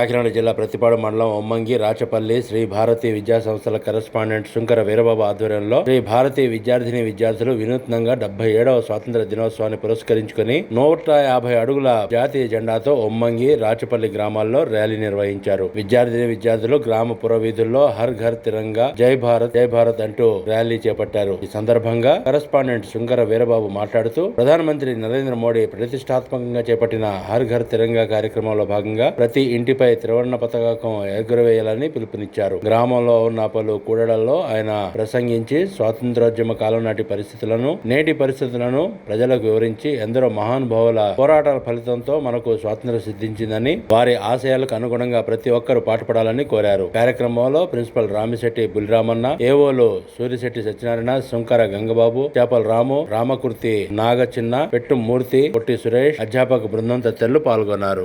కాకినాడ జిల్లా ప్రతిపాడు మండలం ఒమ్మంగి రాచపల్లి శ్రీ భారతి విద్యా సంస్థల కరెస్పాండెంట్ శుంకర వీరబాబు ఆధ్వర్యంలో శ్రీ భారతి విద్యార్థిని విద్యార్థులు వినూత్నంగా డెబ్బై ఏడవ స్వాతంత్ర దినోత్సవాన్ని పురస్కరించుకుని నూట యాభై అడుగుల జాతీయ జెండాతో ఒమ్మంగి రాచపల్లి గ్రామాల్లో ర్యాలీ నిర్వహించారు. విద్యార్థిని విద్యార్థులు గ్రామ పురవీధుల్లో హర్ ఘర్ తిరంగా జై భారత్ జై భారత్ అంటూ ర్యాలీ చేపట్టారు. ఈ సందర్భంగా కరెస్పాండెంట్ శుంకర వీరబాబు మాట్లాడుతూ ప్రధానమంత్రి నరేంద్ర మోడీ ప్రతిష్టాత్మకంగా చేపట్టిన హర్ ఘర్ తిరంగా కార్యక్రమంలో భాగంగా ప్రతి ఇంటిపై త్రివర్ణ పతాకం ఎగురవేయాలని పిలుపునిచ్చారు. గ్రామంలో ఉన్న పలు కూడళ్ళలో ఆయన ప్రసంగించి స్వాతంత్రోద్యమ కాలం నాటి పరిస్థితులను నేటి పరిస్థితులను ప్రజలకు వివరించి ఎందరో మహానుభావుల పోరాటాల ఫలితంతో మనకు స్వాతంత్రం సిద్ధించిందని వారి ఆశయాలకు అనుగుణంగా ప్రతి ఒక్కరూ పాటుపడాలని కోరారు. కార్యక్రమంలో ప్రిన్సిపల్ రామిశెట్టి బులిరామన్న ఏవోలు సూర్యశెట్టి సత్యనారాయణ శంకర గంగబాబు చేపల రాము రామకుర్తి నాగచిన్న పెట్టు మూర్తి పొట్టి సురేష్ అధ్యాపక బృందం తదితరులు పాల్గొన్నారు.